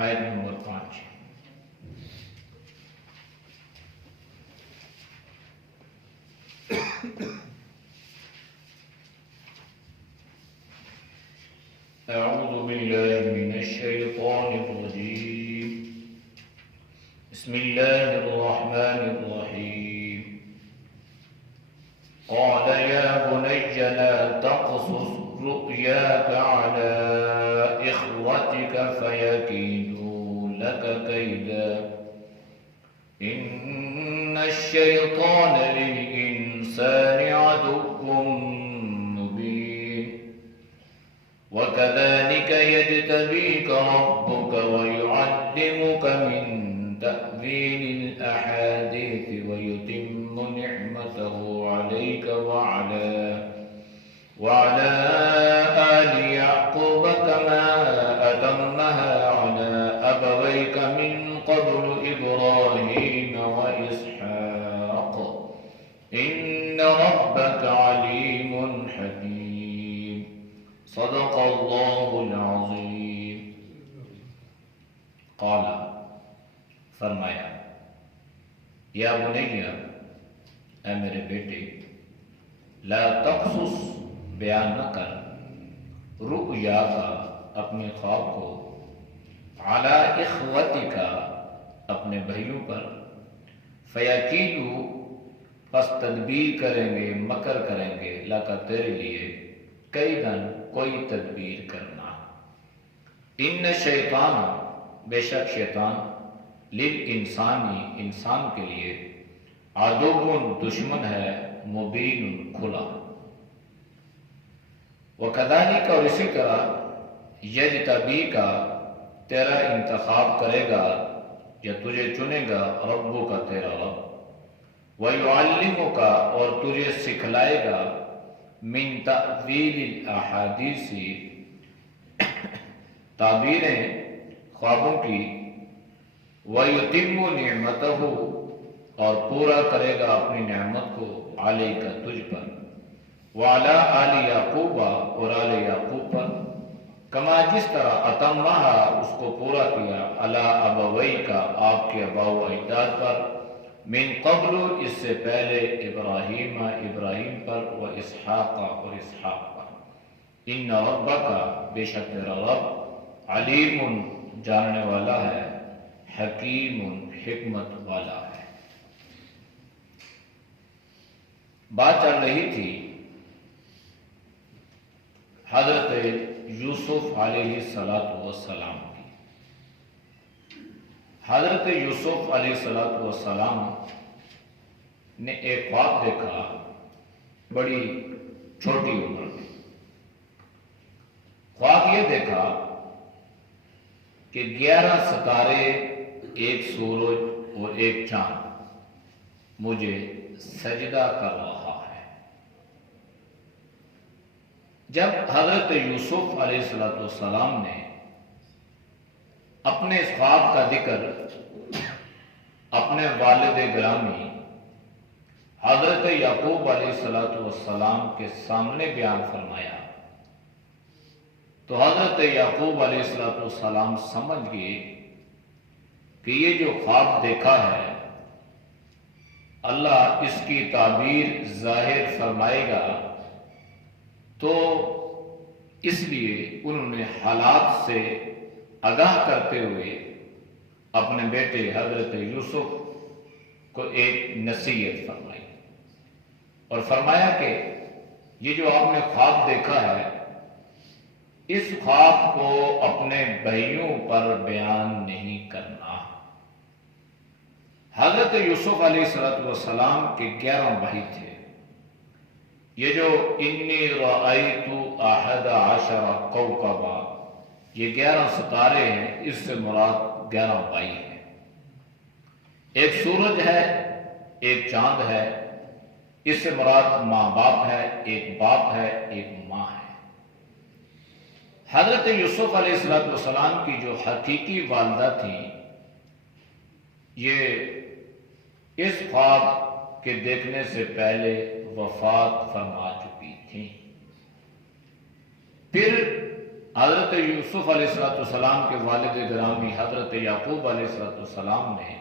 آیت نمبر 5۔ اعوذ باللہ من الشیطان الرجیم، بسم اللہ الرحمن الرحیم۔ قال یا بنی لا تقصص رؤیاک علی اخوتک فیکیدوا لک کیدا ان الشیطان للانسان عدو وكذلك يجتبيك ربك ويعلمك من تأويل الأحاديث ويتم نعمته عليك وعلى آل يعقوب كما أتمها على أبويك من قبل إبراهيم وإسحاق إن ربك عليم حكيم۔ صدق اللہ العظیم۔ قال، فرمایا، یا بنی، اے میرے بیٹے، لا تقصص، بیان نہ کر، رؤیا کا، اپنے خواب کو، علی اخوتک، اپنے بھائیوں پر، فیکیدوا، پس تدبیر کریں گے، مکر کریں گے، لکا، تیرے لیے، کیدن، کوئی تدبیر کرنا۔ ان شیطان، بے شک شیطان، للانسانی، انسان کے لیے، عدو، دشمن ہے، مبین، کھلا۔ وکذالک، اور اسی طرح، یجتبیک، تیرا انتخاب کرے گا یا تجھے چنے گا، ربو کا، تیرا رب، ویعلمک، اور تجھے سکھلائے گا، من تأویل الاحادیث، تعبیریں خوابوں کی، ویتم نعمتہ، اور پورا کرے گا اپنی نعمت کو، علیک، تجھ پر، وعلی آل یعقوب، اور آل یعقوب پر، کما، جس طرح، اتمہا، اس کو پورا کیا، علی ابویک، آپ کے آباء و اجداد پر، من قبل، اس سے پہلے، ابراہیم، ابراہیم پر، و اسحاق، اور اسحاق پر، ان ربک، بے شک تیرا رب، علیم، جاننے والا ہے، حکیم، حکمت والا ہے۔ بات چل رہی تھی حضرت یوسف علیہ السلام کی۔ حضرت یوسف علیہ السلام نے ایک خواب دیکھا، بڑی چھوٹی عمر میں۔ خواب یہ دیکھا کہ 11 ستارے، ایک سورج اور ایک چاند مجھے سجدہ کر رہا ہے۔ جب حضرت یوسف علیہ السلام نے اپنے اس خواب کا ذکر اپنے والد گرامی حضرت یعقوب علیہ السلام کے سامنے بیان فرمایا تو حضرت یعقوب علیہ السلام سمجھ گئے کہ یہ جو خواب دیکھا ہے اللہ اس کی تعبیر ظاہر فرمائے گا، تو اس لیے انہوں نے حالات سے آگاہ کرتے ہوئے اپنے بیٹے حضرت یوسف کو ایک نصیحت فرمائی اور فرمایا کہ یہ جو آپ نے خواب دیکھا ہے اس خواب کو اپنے بھائیوں پر بیان نہیں کرنا۔ حضرت یوسف علیہ السلام کے 11 بھائی تھے۔ یہ جو انی رأیت 11 کوكبا، یہ 11 ستارے ہیں، اس سے مراد 11 بھائی ہیں۔ ایک سورج ہے، ایک چاند ہے، اس سے مراد ماں باپ ہے، ایک باپ ہے، ایک ماں ہے۔ حضرت یوسف علیہ السلام کی جو حقیقی والدہ تھیں یہ اس خواب کے دیکھنے سے پہلے وفات فرما چکی تھیں۔ پھر حضرت یوسف علیہ السلام کے والد گرامی حضرت یعقوب علیہ السلام نے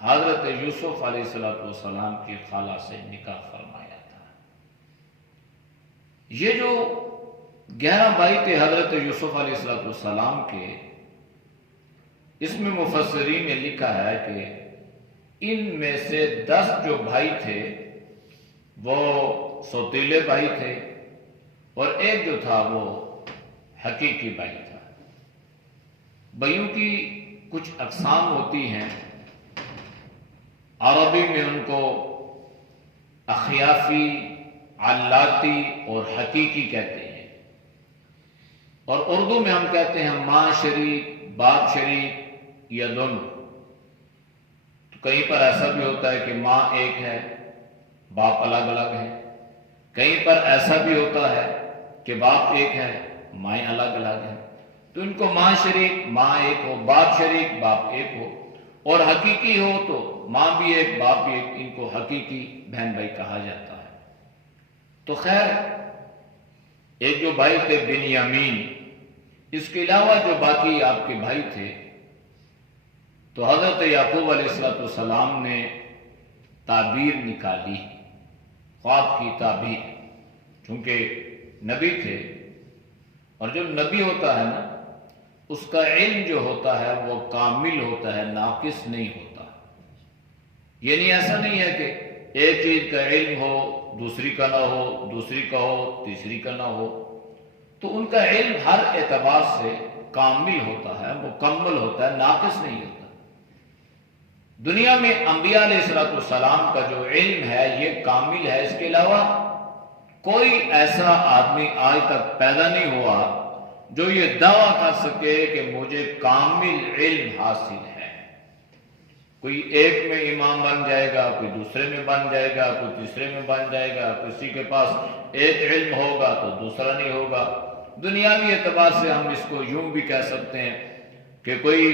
حضرت یوسف علیہ السلام کی خالہ سے نکاح فرمایا تھا۔ یہ جو 11 بھائی تھے حضرت یوسف علیہ السلام کے، اس میں مفسرین نے لکھا ہے کہ ان میں سے 10 جو بھائی تھے وہ سوتیلے بھائی تھے، اور ایک جو تھا وہ حقیقی بھائی تھا۔ بھائیوں کی کچھ اقسام ہوتی ہیں، عربی میں ان کو اخیافی، علاتی اور حقیقی کہتے ہیں، اور اردو میں ہم کہتے ہیں ماں شریک، باپ شریک یا دونوں۔ تو کہیں پر ایسا بھی ہوتا ہے کہ ماں ایک ہے، باپ الگ الگ ہے، کہیں پر ایسا بھی ہوتا ہے کہ باپ ایک ہے، مائیں الگ الگ ہیں۔ تو ان کو ماں شریک، ماں ایک ہو، باپ شریک، باپ ایک ہو، اور حقیقی ہو تو ماں بھی ایک، باپ بھی ایک، ان کو حقیقی بہن بھائی کہا جاتا ہے۔ تو خیر، ایک جو بھائی تھے بنیامین، اس کے علاوہ جو باقی آپ کے بھائی تھے، تو حضرت یعقوب علیہ السلام نے تعبیر نکالی، خواب کی تعبیر، چونکہ نبی تھے، اور جو نبی ہوتا ہے نا، اس کا علم جو ہوتا ہے وہ کامل ہوتا ہے، ناقص نہیں ہوتا۔ یعنی ایسا نہیں ہے کہ ایک چیز کا علم ہو، دوسری کا نہ ہو، دوسری کا ہو، تیسری کا نہ ہو۔ تو ان کا علم ہر اعتبار سے کامل ہوتا ہے، مکمل ہوتا ہے، ناقص نہیں ہوتا۔ دنیا میں انبیاء علیہ السلام کا جو علم ہے یہ کامل ہے، اس کے علاوہ کوئی ایسا آدمی آج تک پیدا نہیں ہوا جو یہ دعویٰ کر سکے کہ مجھے کامل علم حاصل ہے۔ کوئی ایک میں امام بن جائے گا، کوئی دوسرے میں بن جائے گا، کوئی تیسرے میں بن جائے گا، کسی کے پاس ایک علم ہوگا تو دوسرا نہیں ہوگا۔ دنیاوی اعتبار سے ہم اس کو یوں بھی کہہ سکتے ہیں کہ کوئی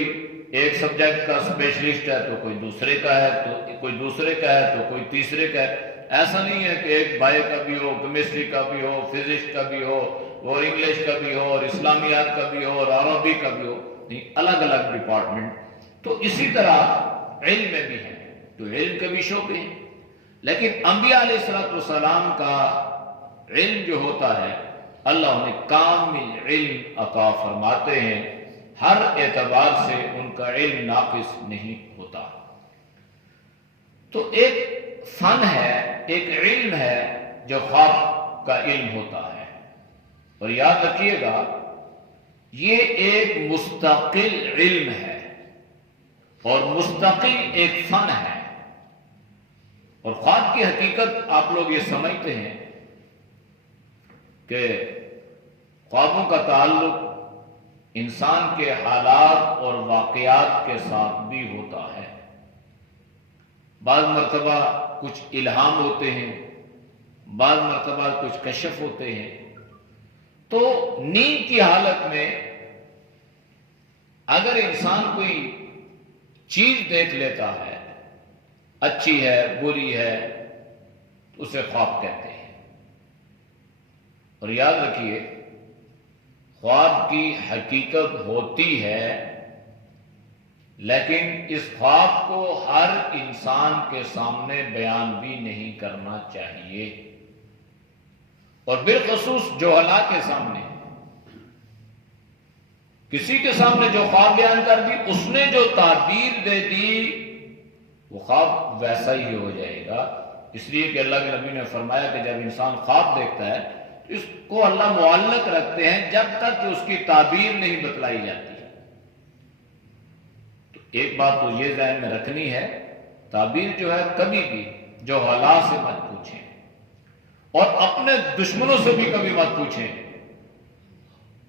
ایک سبجیکٹ کا اسپیشلسٹ ہے تو کوئی دوسرے کا ہے، تو کوئی دوسرے کا ہے تو کوئی تیسرے کا ہے۔ ایسا نہیں ہے کہ ایک بایو کا بھی ہو، کیمسٹری کا بھی ہو، فزکس کا بھی ہو، اور انگلش کا بھی ہو، اور اسلامیات کا بھی ہو، اور عربی کا بھی ہو، نہیں، الگ الگ ڈپارٹمنٹ۔ تو اسی طرح علم میں بھی ہے، تو علم کے بھی شعبے ہیں، لیکن انبیاء علیہ السلام کا علم جو ہوتا ہے اللہ انہیں کامل علم عطا فرماتے ہیں، ہر اعتبار سے ان کا علم ناقص نہیں ہوتا۔ تو ایک فن ہے، ایک علم ہے جو خواب کا علم ہوتا ہے، اور یاد رکھیے گا یہ ایک مستقل علم ہے اور مستقل ایک فن ہے۔ اور خواب کی حقیقت آپ لوگ یہ سمجھتے ہیں کہ خوابوں کا تعلق انسان کے حالات اور واقعات کے ساتھ بھی ہوتا ہے۔ بعض مرتبہ کچھ الہام ہوتے ہیں، بعض مرتبہ کچھ کشف ہوتے ہیں۔ تو نیند کی حالت میں اگر انسان کوئی چیز دیکھ لیتا ہے، اچھی ہے، بری ہے، تو اسے خواب کہتے ہیں۔ اور یاد رکھیے خواب کی حقیقت ہوتی ہے، لیکن اس خواب کو ہر انسان کے سامنے بیان بھی نہیں کرنا چاہیے، اور بالخصوص جہلا کے سامنے۔ کسی کے سامنے جو خواب بیان کر دی، اس نے جو تعبیر دے دی، وہ خواب ویسا ہی ہو جائے گا۔ اس لیے کہ اللہ کے نبی نے فرمایا کہ جب انسان خواب دیکھتا ہے تو اس کو اللہ معلق رکھتے ہیں جب تک کہ اس کی تعبیر نہیں بتلائی جاتی۔ تو ایک بات تو یہ ذہن میں رکھنی ہے، تعبیر جو ہے کبھی بھی جہلا سے مت پوچھیں، اور اپنے دشمنوں سے بھی کبھی مت پوچھیں۔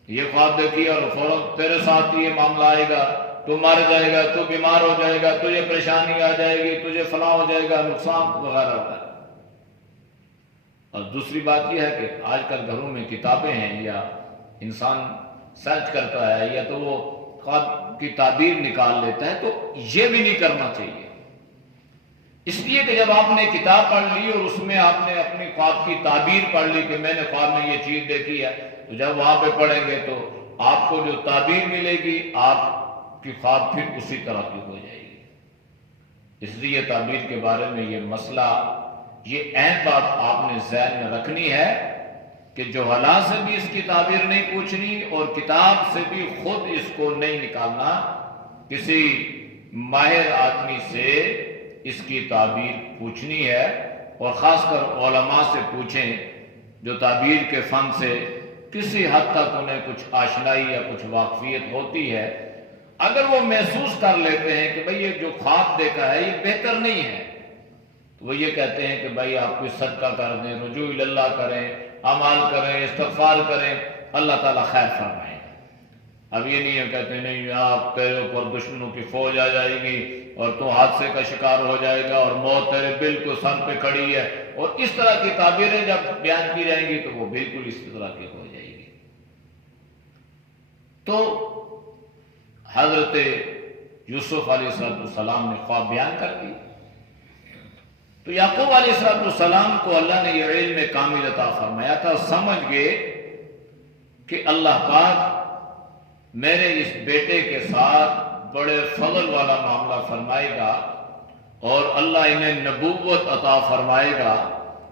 یہ خواب دیکھی اور فوراً تیرے ساتھ یہ معاملہ آئے گا، تو مر جائے گا، تو بیمار ہو جائے گا، تجھے پریشانی آ جائے گی، تجھے فلاں ہو جائے گا، نقصان وغیرہ وغیرہ۔ اور دوسری بات یہ ہے کہ آج کل گھروں میں کتابیں ہیں، یا انسان سرچ کرتا ہے، یا تو وہ خواب کی تعبیر نکال لیتا ہے، تو یہ بھی نہیں کرنا چاہیے۔ اس لیے کہ جب آپ نے کتاب پڑھ لی اور اس میں آپ نے اپنی خواب کی تعبیر پڑھ لی کہ میں نے خواب میں یہ چیز دیکھی ہے، تو جب وہاں پہ پڑھیں گے تو آپ کو جو تعبیر ملے گی آپ کی خواب پھر اسی طرح کی ہو جائے گی۔ اس لیے تعبیر کے بارے میں یہ مسئلہ، یہ اہم بات آپ نے ذہن میں رکھنی ہے کہ جو حالات سے بھی اس کی تعبیر نہیں پوچھنی اور کتاب سے بھی خود اس کو نہیں نکالنا، کسی ماہر آدمی سے اس کی تعبیر پوچھنی ہے، اور خاص کر علماء سے پوچھیں جو تعبیر کے فن سے کسی حد تک انہیں کچھ آشنائی یا کچھ واقفیت ہوتی ہے۔ اگر وہ محسوس کر لیتے ہیں کہ بھئی یہ جو خواب دیکھا ہے یہ بہتر نہیں ہے، تو وہ یہ کہتے ہیں کہ بھئی آپ کوئی صدقہ کر دیں، رجوع اللہ کریں، اعمال کریں، استغفار کریں، اللہ تعالیٰ خیر فرمائے۔ اب یہ نہیں ہے کہتے ہیں نہیں آپ تیرے اوپر دشمنوں کی فوج آ جائے گی اور تو حادثے کا شکار ہو جائے گا اور موت تیرے بالکل سر پہ کھڑی ہے، اور اس طرح کی تعبیریں جب بیان کی جائیں گی تو وہ بالکل اس طرح کی ہو جائے گی۔ تو حضرت یوسف علیہ السلام نے خواب بیان کر دی، تو یعقوب علیہ السلام کو اللہ نے یہ علم کامل عطا فرمایا تھا، سمجھ گئے کہ اللہ پاک میرے اس بیٹے کے ساتھ بڑے فضل والا معاملہ فرمائے گا، اور اللہ انہیں نبوت عطا فرمائے گا،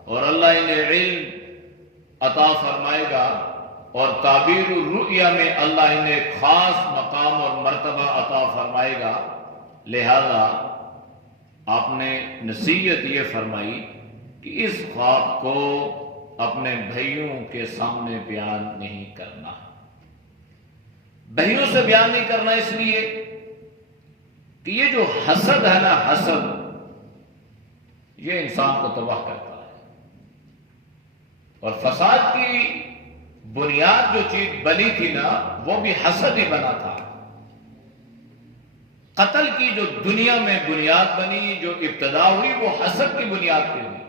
اور اللہ انہیں علم عطا فرمائے گا، اور تعبیر الرؤیا میں اللہ انہیں خاص مقام اور مرتبہ عطا فرمائے گا۔ لہذا آپ نے نصیحت یہ فرمائی کہ اس خواب کو اپنے بھائیوں کے سامنے بیان نہیں کرنا۔ بھائیوں سے بیان نہیں کرنا اس لیے کہ یہ جو حسد ہے نا، حسد یہ انسان کو تباہ کرتا ہے، اور فساد کی بنیاد جو چیز بنی تھی نا وہ بھی حسد ہی بنا تھا۔ قتل کی جو دنیا میں بنیاد بنی، جو ابتدا ہوئی، وہ حسد کی بنیاد پہ ہوئی،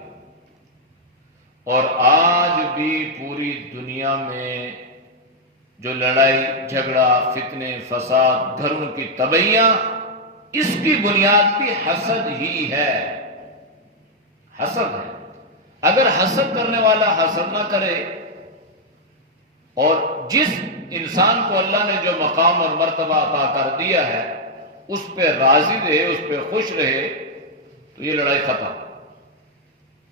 اور آج بھی پوری دنیا میں جو لڑائی جھگڑا، فتنے، فساد، گھروں کی تباہیاں، اس کی بنیاد بھی حسد ہی ہے۔ حسد ہے۔ اگر حسد کرنے والا حسد نہ کرے، اور جس انسان کو اللہ نے جو مقام اور مرتبہ عطا کر دیا ہے اس پہ راضی رہے، اس پہ خوش رہے، تو یہ لڑائی ختم۔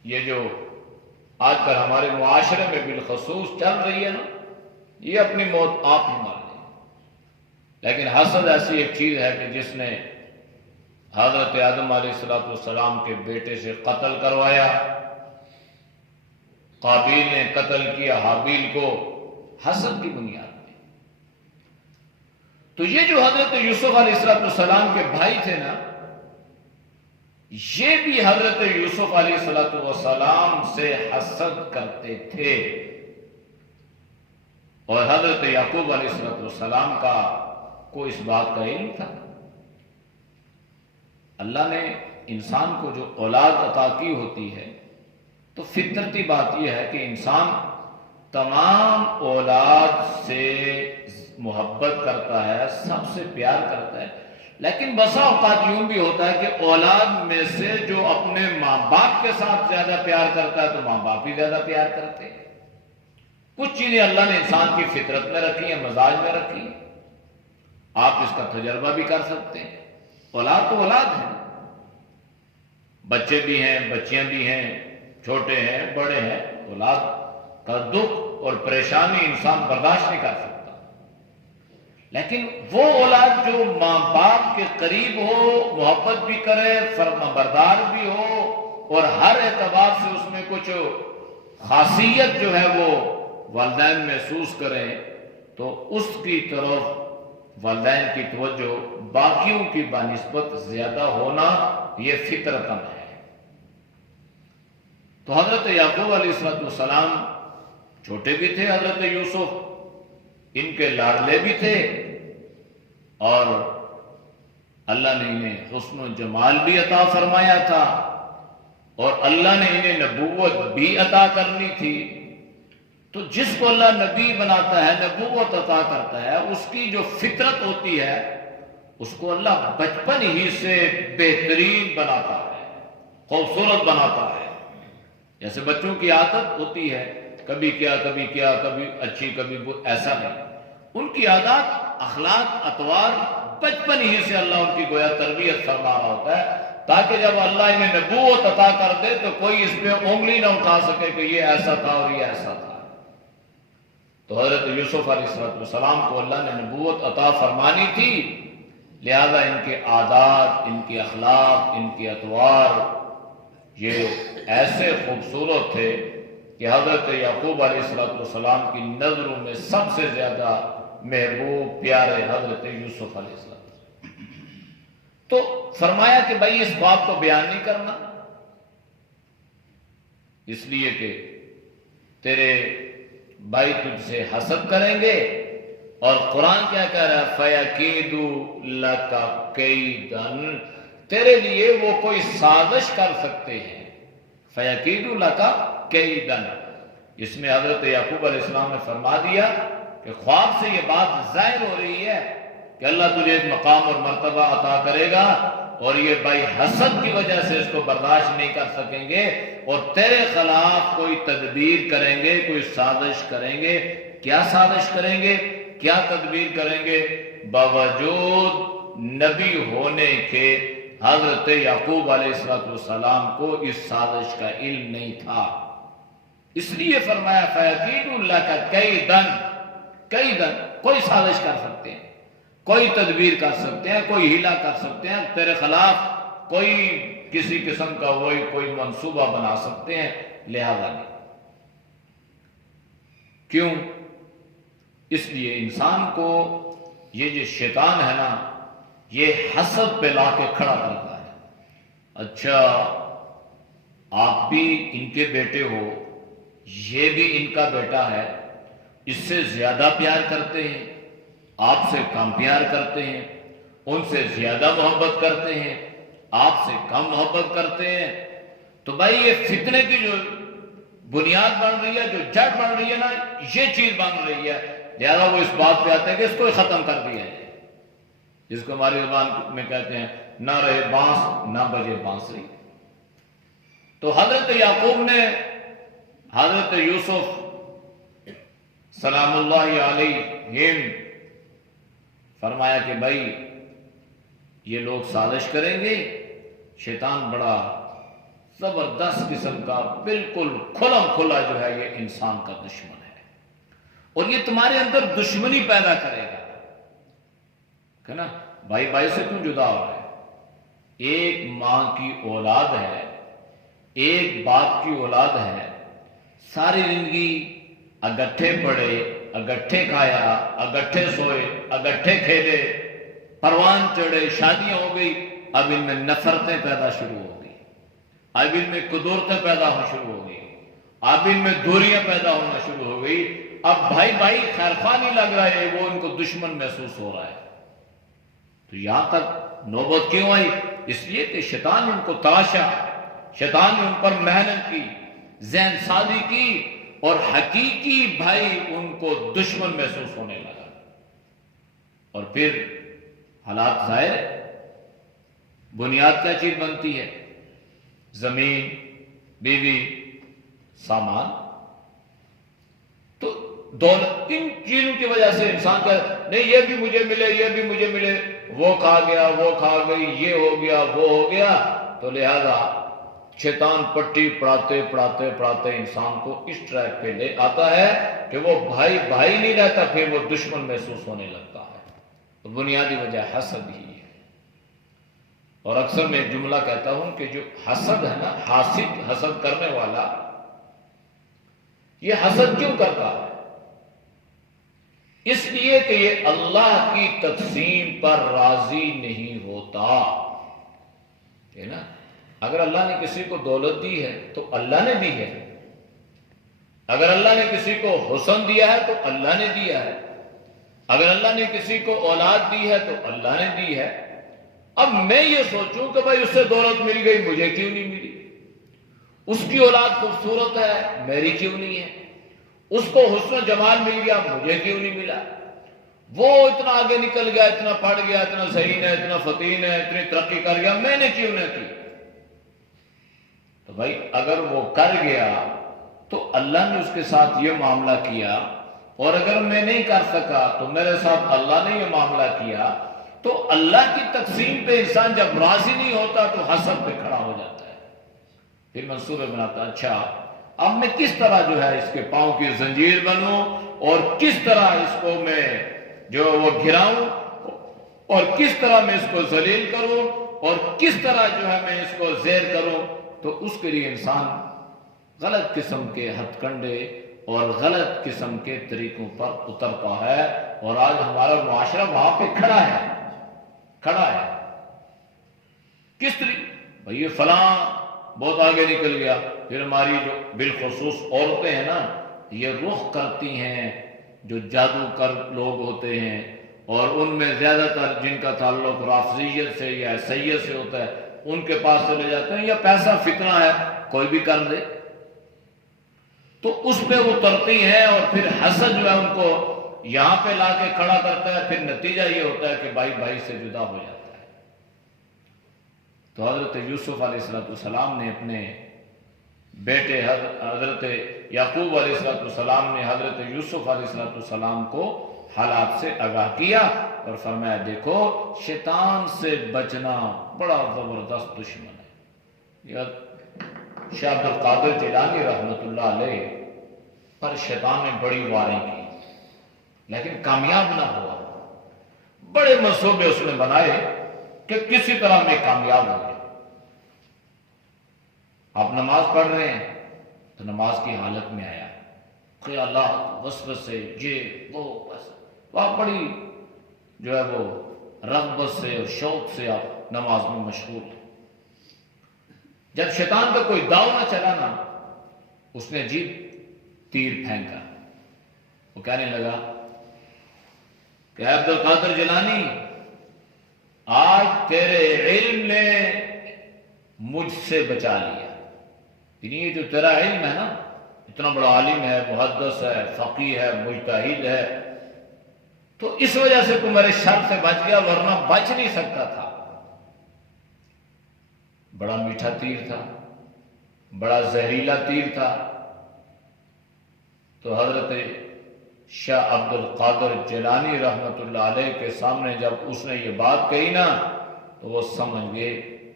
یہ جو آج کل ہمارے معاشرے میں بالخصوص چل رہی ہے نا، یہ اپنی موت آپ ہی مار لیں۔ لیکن حسد ایسی ایک چیز ہے کہ جس نے حضرت آدم علیہ السلام کے بیٹے سے قتل کروایا، قابیل نے قتل کیا حابیل کو حسد کی بنیاد پہ۔ تو یہ جو حضرت یوسف علیہ السلام کے بھائی تھے نا، یہ بھی حضرت یوسف علیہ السلام سے حسد کرتے تھے، اور حضرت یعقوب علیہ السلام کا کو اس بات کا علم تھا۔ اللہ نے انسان کو جو اولاد عطا کی ہوتی ہے تو فطرتی بات یہ ہے کہ انسان تمام اولاد سے محبت کرتا ہے، سب سے پیار کرتا ہے، لیکن بسا اوقات یوں بھی ہوتا ہے کہ اولاد میں سے جو اپنے ماں باپ کے ساتھ زیادہ پیار کرتا ہے تو ماں باپ ہی زیادہ پیار کرتے ہیں۔ کچھ چیزیں اللہ نے انسان کی فطرت میں رکھی ہیں، مزاج میں رکھی ہیں، آپ اس کا تجربہ بھی کر سکتے ہیں۔ اولاد تو اولاد ہے، بچے بھی ہیں، بچیاں بھی ہیں، چھوٹے ہیں، بڑے ہیں، اولاد کا دکھ اور پریشانی انسان برداشت نہیں کر سکتا۔ لیکن وہ اولاد جو ماں باپ کے قریب ہو، محبت بھی کرے، فرما بردار بھی ہو، اور ہر اعتبار سے اس میں کچھ خاصیت جو ہے وہ والدین محسوس کریں، تو اس کی طرف والدین کی توجہ باقیوں کی بنسبت زیادہ ہونا یہ فطرتاً ہے۔ تو حضرت یعقوب علیہ السلام چھوٹے بھی تھے، حضرت یوسف ان کے لاڈلے بھی تھے، اور اللہ نے انہیں حسن و جمال بھی عطا فرمایا تھا، اور اللہ نے انہیں نبوت بھی عطا کرنی تھی۔ تو جس کو اللہ نبی بناتا ہے، نبوت عطا کرتا ہے، اس کی جو فطرت ہوتی ہے اس کو اللہ بچپن ہی سے بہترین بناتا ہے، خوبصورت بناتا ہے۔ جیسے بچوں کی عادت ہوتی ہے، کبھی کیا کبھی کیا، کبھی اچھی کبھی ایسا نہیں، ان کی عادات، اخلاق، اطوار بچپن ہی سے اللہ ان کی گویا تربیت فرما رہا ہوتا ہے، تاکہ جب اللہ انہیں نبوت عطا کر دے تو کوئی اس پہ انگلی نہ اٹھا سکے کہ یہ ایسا تھا اور یہ ایسا تھا۔ تو حضرت یوسف علیہ السلام کو اللہ نے نبوت عطا فرمانی تھی، لہذا ان کے عادات، ان کے اخلاق، ان کے اطوار یہ ایسے خوبصورت تھے کہ حضرت یعقوب علیہ السلام کی نظروں میں سب سے زیادہ محبوب پیارے حضرت یوسف علیہ السلام۔ تو فرمایا کہ بھائی اس بات کو بیان نہیں کرنا، اس لیے کہ تیرے بھائی تجھ سے حسد کریں گے، اور قرآن کیا کہہ رہا ہے؟ فَيَكِيدُ لَكَ كَيْدًا، تیرے لیے وہ کوئی سازش کر سکتے ہیں۔ فَيَكِيدُ لَكَ كَيْدًا، اس میں حضرت یعقوب علیہ السلام نے فرما دیا کہ خواب سے یہ بات ظاہر ہو رہی ہے کہ اللہ تجھے ایک مقام اور مرتبہ عطا کرے گا، اور یہ بھائی حسد کی وجہ سے اس کو برداشت نہیں کر سکیں گے اور تیرے خلاف کوئی تدبیر کریں گے، کوئی سازش کریں گے۔ کیا سازش کریں گے، کیا تدبیر کریں گے؟ باوجود نبی ہونے کے حضرت یعقوب علیہ السلام کو اس سازش کا علم نہیں تھا، اس لیے فرمایا فَيَكِيدُ لَكَ كَيْدًا، کوئی سازش کر سکتے ہیں، کوئی تدبیر کر سکتے ہیں، کوئی ہیلا کر سکتے ہیں، تیرے خلاف کوئی کسی قسم کا وہی کوئی منصوبہ بنا سکتے ہیں، لہذا نہیں۔ کیوں؟ اس لیے انسان کو یہ جو شیطان ہے نا، یہ حسد پہ لا کے کھڑا کرتا ہے۔ اچھا آپ بھی ان کے بیٹے ہو، یہ بھی ان کا بیٹا ہے، اس سے زیادہ پیار کرتے ہیں، آپ سے کم پیار کرتے ہیں، ان سے زیادہ محبت کرتے ہیں، آپ سے کم محبت کرتے ہیں، تو بھائی یہ فتنے کی جو بنیاد بن رہی ہے، جو جڑ بن رہی ہے نا، یہ چیز بن رہی ہے، لہذا وہ اس بات پہ آتے ہیں کہ اس کو ختم کر دیا ہے، جس کو ہماری زبان میں کہتے ہیں نہ رہے بانس نہ بجے بانسری۔ تو حضرت یعقوب نے حضرت یوسف سلام اللہ علیہم فرمایا کہ بھائی یہ لوگ سازش کریں گے، شیطان بڑا زبردست قسم کا بالکل کھلم کھلا جو ہے یہ انسان کا دشمن ہے، اور یہ تمہارے اندر دشمنی پیدا کرے گا کہ نا بھائی بھائی سے کیوں جدا ہو رہا ہے؟ ایک ماں کی اولاد ہے، ایک باپ کی اولاد ہے، ساری زندگی اگٹھے پڑے، اگٹھے کھایا، اگٹھے سوئے، اگٹھے کھیلے، پروان چڑھے، شادیاں ہو گئی، اب ان میں نفرتیں پیدا شروع ہو گئی، اب ان میں قدورتیں پیدا ہونا شروع ہو گئی، اب ان میں دوریاں پیدا ہونا شروع ہو گئی، اب بھائی بھائی خیرخواہ نہیں لگ رہا ہے، وہ ان کو دشمن محسوس ہو رہا ہے۔ تو یہاں تک نوبت کیوں آئی؟ اس لیے کہ شیطان نے ان کو تراشا، شیطان نے ان پر محنت کی، ذہن سازی کی، اور حقیقی بھائی ان کو دشمن محسوس ہونے لگا، اور پھر حالات ظاہر ہے، بنیاد کیا چیز بنتی ہے؟ زمین، بیوی، سامان، تو دولت، ان چیزوں کی وجہ سے انسان کا نہیں یہ بھی مجھے ملے، یہ بھی مجھے ملے، وہ کھا گیا، وہ کھا گئی، یہ ہو گیا، وہ ہو گیا، تو لہذا شیطان پٹی پڑھاتے پڑھاتے پڑھاتے انسان کو اس ٹریک پہ لے آتا ہے کہ وہ بھائی بھائی نہیں رہتا، پھر وہ دشمن محسوس ہونے لگتا ہے، اور بنیادی وجہ حسد ہی ہے۔ اور اکثر میں ایک جملہ کہتا ہوں کہ جو حسد ہے نا، حسد کرنے والا یہ حسد کیوں کرتا ہے؟ اس لیے کہ یہ اللہ کی تقسیم پر راضی نہیں ہوتا ہے نا۔ اگر اللہ نے کسی کو دولت دی ہے تو اللہ نے دی ہے، اگر اللہ نے کسی کو حسن دیا ہے تو اللہ نے دیا ہے، اگر اللہ نے کسی کو اولاد دی ہے تو اللہ نے دی ہے۔ اب میں یہ سوچوں کہ بھائی اس سے دولت مل گئی، مجھے کیوں نہیں ملی؟ اس کی اولاد خوبصورت ہے، میری کیوں نہیں ہے؟ اس کو حسن و جمال مل گیا، مجھے کیوں نہیں ملا؟ وہ اتنا آگے نکل گیا، اتنا پڑھ گیا، اتنا ذہین ہے، اتنا فطین ہے، اتنی ترقی کر گیا، میں نے کیوں نہ کی؟ تو بھائی اگر وہ کر گیا تو اللہ نے اس کے ساتھ یہ معاملہ کیا اور اگر میں نہیں کر سکا تو میرے ساتھ اللہ نے یہ معاملہ کیا. تو اللہ کی تقسیم پہ انسان جب راضی نہیں ہوتا تو حسد پہ کھڑا ہو جاتا ہے. پھر منصوبے بناتا ہے اچھا اب میں کس طرح جو ہے اس کے پاؤں کی زنجیر بنوں اور کس طرح اس کو میں جو وہ گھراؤں اور کس طرح میں اس کو ذلیل کروں اور کس طرح جو ہے میں اس کو زیر کروں. تو اس کے لیے انسان غلط قسم کے ہتھ کنڈے اور غلط قسم کے طریقوں پر اترتا ہے. اور آج ہمارا معاشرہ وہاں پہ کھڑا ہے. کس طریقے بھئی یہ فلاں بہت آگے نکل گیا. پھر ہماری جو بالخصوص عورتیں ہیں نا یہ رخ کرتی ہیں جو جادوگر لوگ ہوتے ہیں اور ان میں زیادہ تر جن کا تعلق رافضیت سے یا عیسیت سے ہوتا ہے ان کے پاس چلے جاتے ہیں. یا پیسہ فتنہ ہے کوئی بھی کر دے تو اس پہ وہ اترتی ہیں اور پھر حسد جو ہے ان کو یہاں پہ لا کے کھڑا کرتا ہے. پھر نتیجہ یہ ہوتا ہے کہ بھائی بھائی سے جدا ہو جاتا ہے. تو حضرت یوسف علیہ السلام نے اپنے بیٹے حضرت یعقوب علیہ السلام نے حضرت یوسف علیہ السلام کو حالات سے آگاہ کیا اور فرمایا دیکھو شیطان سے بچنا بڑا زبردست دشمن ہے. شیخ عبد القادر جیلانی رحمۃ اللہ علیہ پر شیطان نے بڑی واریں کی لیکن کامیاب نہ ہوا. بڑے منصوبے اس نے بنائے کہ کسی طرح میں کامیاب ہو گئے. آپ نماز پڑھ رہے ہیں تو نماز کی حالت میں آیا خیالات وسوسے یہ وہ بس تو آپ بڑی جو ہے وہ رغبت سے اور شوق سے آپ نماز میں مشغول ہیں. جب شیطان کا کوئی داؤ نہ چلا نا اس نے عجیب تیر پھینکا. وہ کہنے لگا کہ عبد القادر جیلانی آج تیرے علم نے مجھ سے بچا لیا. یہ جو تیرا علم ہے نا اتنا بڑا عالم ہے محدث ہے فقیہ ہے مجتہد ہے تو اس وجہ سے تو میرے شر سے بچ گیا ورنہ بچ نہیں سکتا تھا. بڑا میٹھا تیر تھا بڑا زہریلا تیر تھا. تو حضرت شاہ عبد القادر جیلانی رحمت اللہ علیہ کے سامنے جب اس نے یہ بات کہی نا تو وہ سمجھ گئے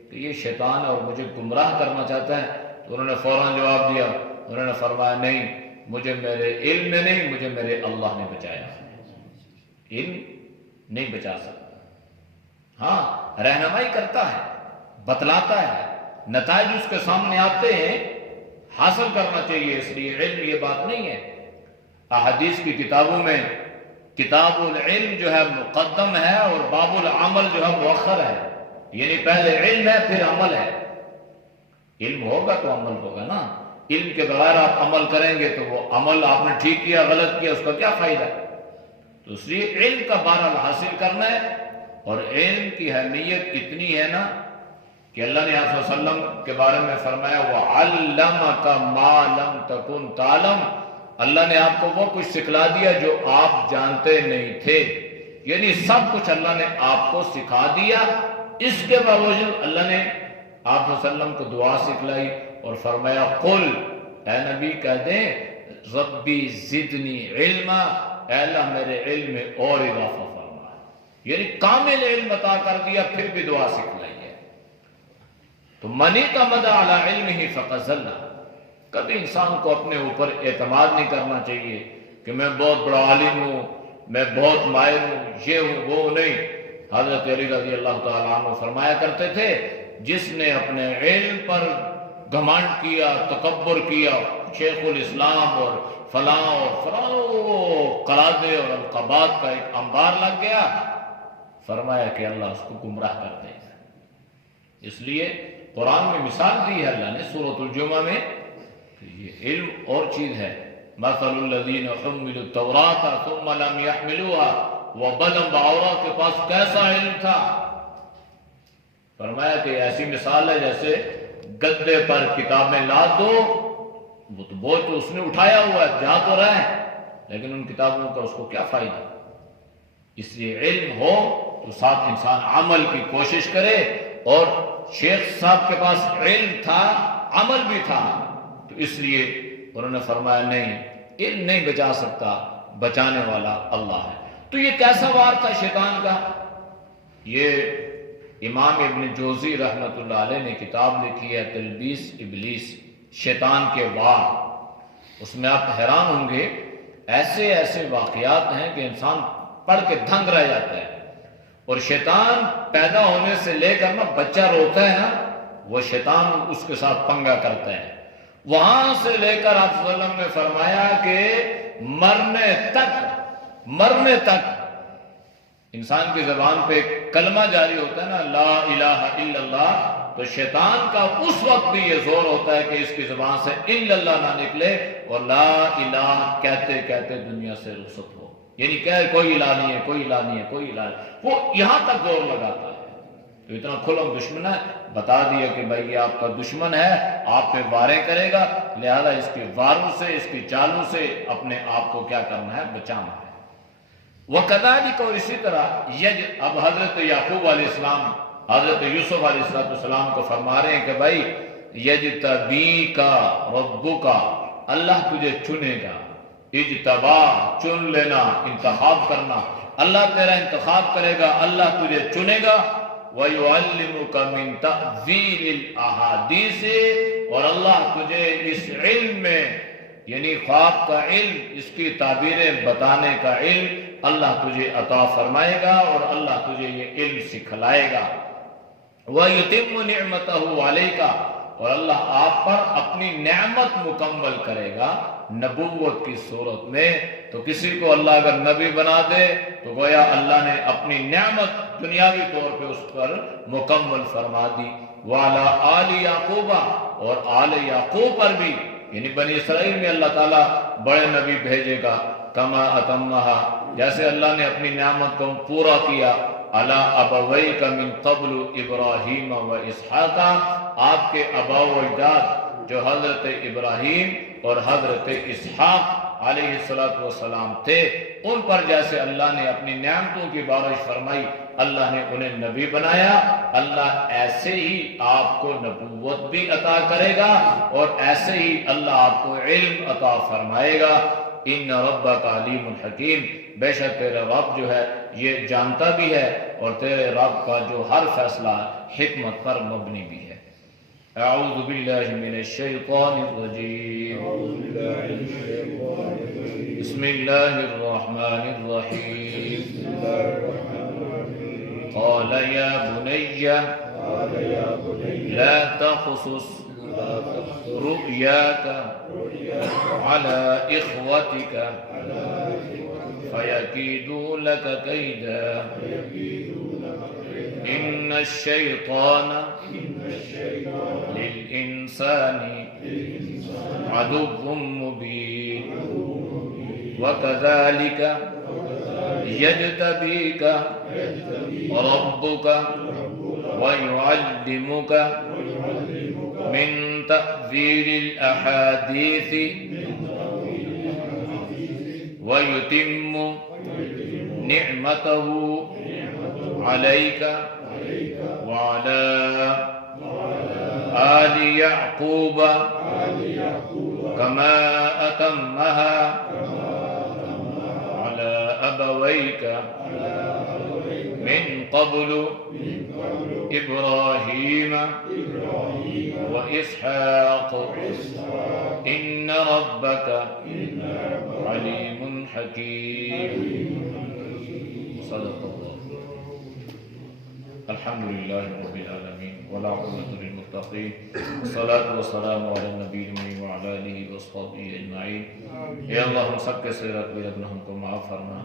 کہ یہ شیطان اور مجھے گمراہ کرنا چاہتا ہے. تو انہوں نے فوراً جواب دیا. انہوں نے فرمایا نہیں مجھے میرے علم نے نہیں مجھے میرے اللہ نے بچایا. علم نہیں بچا سکتا. ہاں رہنمائی کرتا ہے بتلاتا ہے نتائج اس کے سامنے آتے ہیں حاصل کرنا چاہیے. اس لیے علم یہ بات نہیں ہے. احادیث کی کتابوں میں کتاب العلم جو ہے مقدم ہے اور باب العمل جو ہے مؤخر ہے. یعنی پہلے علم ہے پھر عمل ہے. علم ہوگا تو عمل ہوگا نا. علم کے بغیر آپ عمل کریں گے تو وہ عمل آپ نے ٹھیک کیا غلط کیا اس کا کیا فائدہ. تو اس لیے علم کا بہرحال حاصل کرنا ہے. اور علم کی اہمیت اتنی ہے نا کہ اللہ نے صلی اللہ علیہ وسلم کے بارے میں فرمایا وَعَلَّمَكَ مَا لَمْ تَكُنْ تَعْلَمْ. اللہ نے آپ کو وہ کچھ سکھلا دیا جو آپ جانتے نہیں تھے. یعنی سب کچھ اللہ نے آپ کو سکھا دیا. اس کے باوجود اللہ نے آپ صلی اللہ علیہ وسلم کو دعا سکھلائی اور فرمایا قل اے نبی کہہ دیں ربی زدنی علما اے اللہ میرے علم میں اور اضافہ فرما. یعنی کامل علم عطا کر دیا پھر بھی دعا سکھلائی ہے. تو من اعتمد علی علمہ فقد ضل. کبھی انسان کو اپنے اوپر اعتماد نہیں کرنا چاہیے کہ میں بہت بڑا عالم ہوں میں بہت ماہر ہوں یہ ہوں وہ نہیں. حضرت علی رضی اللہ تعالیٰ عنہ فرمایا کرتے تھے جس نے اپنے علم پر گھمنڈ کیا تکبر کیا شیخ الاسلام اور فلاں قلادے اور القابات کا ایک انبار لگ گیا فرمایا کہ اللہ اس کو گمراہ کر دے گا. اس لیے قرآن میں مثال دی ہے اللہ نے سورۃ الجمعہ میں کہ یہ علم اور چیز ہے. مثل الذین حملوا التوراۃ ثم لم يحملوها وبلغ باورا کے پاس کیسا علم تھا. فرمایا کہ ایسی مثال ہے جیسے گدے پر کتابیں لاد دو وہ تو بوجھ تو اس نے اٹھایا ہوا ہے جا تو رہا ہے لیکن ان کتابوں کا اس کو کیا فائدہ. اس لیے علم ہو تو ساتھ انسان عمل کی کوشش کرے. اور شیخ صاحب کے پاس علم تھا عمل بھی تھا تو اس لیے انہوں نے فرمایا نہیں علم نہیں بچا سکتا بچانے والا اللہ ہے۔ تو یہ کیسا وار تھا شیطان کا؟ یہ امام ابن جوزی رحمۃ اللہ علیہ نے کتاب لکھی ہے تلبیس ابلیس، شیطان کے وار۔ اس میں آپ حیران ہوں گے، ایسے ایسے واقعات ہیں کہ انسان پڑھ کے دھنگ رہ جاتا ہے۔ اور شیطان پیدا ہونے سے لے کر نا بچہ روتا ہے نا، وہ شیطان اس کے ساتھ پنگا کرتا ہے۔ وہاں سے لے کر آپ صلی اللہ علیہ وسلم نے فرمایا کہ مرنے تک انسان کی زبان پہ کلمہ جاری ہوتا ہے نا، لا الہ الا اللہ، تو شیطان کا اس وقت بھی یہ زور ہوتا ہے کہ اس کی زبان سے الا اللہ نہ نکلے اور لا الہ کہتے کہتے دنیا سے رخصت ہو، یعنی کہ کوئی الہ نہیں ہے، کوئی الہ نہیں ہے، کوئی الہ نہیں، وہ یہاں تک زور لگاتا ہے۔ تو اتنا کھلم دشمن ہے، بتا دیا کہ بھائی یہ آپ کا دشمن ہے، آپ پہ واریں کرے گا، لہذا اس کے واروں سے، اس کی چالوں سے اپنے آپ کو کیا کرنا ہے؟ بچانا ہے۔ وَكَذَلِكَ، اور اسی طرح اب حضرت یعقوب علیہ السلام حضرت یوسف علیہ السلام کو فرما رہے ہیں کہ بھائی یجتبیک ربک، اللہ تجھے چنے گا، اجتبا چن لینا، انتخاب کرنا، اللہ تیرا انتخاب کرے گا، اللہ تجھے چنے گا، وَيُعَلِّمُكَ مِن تَأْوِيلِ الْأَحَادِيثِ، اور اللہ تجھے اس علم میں، یعنی خواب کا علم، اس کی تعبیریں بتانے کا علم اللہ تجھے عطا فرمائے گا اور اللہ تجھے یہ علم سکھلائے گا۔ وَيُتِمُّ نِعْمَتَهُ عَلَيْكَ، اور اللہ آپ پر اپنی نعمت مکمل کرے گا نبوت کی صورت میں۔ تو کسی کو اللہ اگر نبی بنا دے تو گویا اللہ نے اپنی نعمت دنیاوی طور پہ اس پر مکمل فرما دی۔ وَعَلَىٰ آلِ یعقوب، اور آل یعقوب پر بھی، یعنی بنی اسرائیل میں اللہ تعالیٰ بڑے نبی بھیجے گا، کما اتمہا، جیسے اللہ نے اپنی نعمت کو پورا کیا، علی ابویک من قبل ابراہیم و اسحاق، آپ کے آباء و اجداد جو حضرت ابراہیم اور حضرت اسحاق علیہ السلام تھے، ان پر جیسے اللہ نے اپنی نعمتوں کی بارش فرمائی، اللہ نے انہیں نبی بنایا، اللہ ایسے ہی آپ کو نبوت بھی عطا کرے گا اور ایسے ہی اللہ آپ کو علم عطا فرمائے گا۔ ان ربک علیم حکیم، بے شک تیرے رب جو ہے یہ جانتا بھی ہے اور تیرے رب کا جو ہر فیصلہ حکمت پر مبنی بھی ہے۔ اعوذ باللہ من الشیطان الرجیم، بسم اللہ الرحمن الرحیم۔ قال یا بنی لا تقصص رؤیاک على إخوتك فيكيدوا لك كيدا إن الشيطان للإنسان عدو مبين وكذلك يجتبيك ربك ويعلمك من تأويل الأحاديث ويتم نعمته عليك وعلى آل يعقوب كما أتمها على أبويك من قبل إبراهيم وإسحاق إن ربك عليم حكيم۔ صدق الله۔ الحمد لله رب العالمين والعاقبة للمتقين والصلاة والسلام على النبي الأمي وعلى آله وصحبه أجمعين۔ اے اللہ ہم سب کے صغیرت کبیرت گناہوں کو معاف فرما،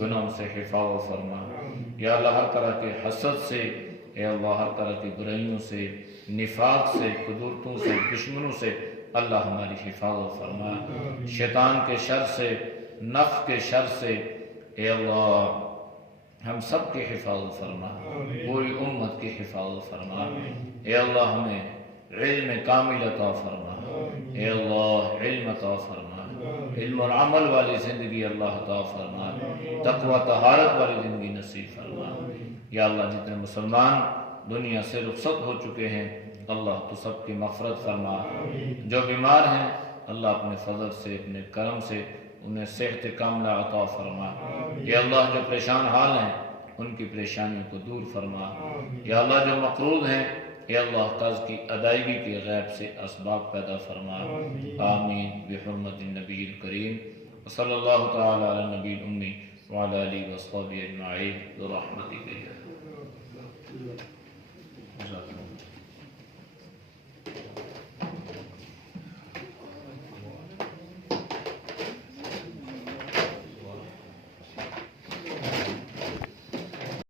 گناہوں سے حفاظت فرما۔ یا اللہ ہر طرح کے حسد سے، اے اللہ ہر طرح کی برائیوں سے، نفاق سے، قدرتوں سے، دشمنوں سے اللہ ہماری حفاظت فرما۔ شیطان کے شر سے، نفس کے شر سے اے اللہ ہم سب کی حفاظت فرما، پوری امت کی حفاظت فرما۔ اے اللہ ہمیں علم کامل عطا فرما، اے اللہ علم عطا فرما، علم اور عمل والی زندگی اللہ عطا فرما، تقوی طہارت والی زندگی نصیب فرما۔ یا اللہ جتنے مسلمان دنیا سے رخصت ہو چکے ہیں اللہ تو سب کی مغفرت فرما، جو بیمار ہیں اللہ اپنے فضل سے، اپنے کرم سے انہیں صحت کاملہ عطا فرما۔ یا اللہ جو پریشان حال ہیں ان کی پریشانیوں کو دور فرما۔ یا اللہ جو مقروض ہیں یا اللہ قرض کی ادائیگی کے غیب سے اسباب پیدا فرما۔ آمین بحرمت النبی الکریم صلی اللہ تعالی علی النبی الامی وعلی آلہ وصحبہ اجمعین برحمتک یا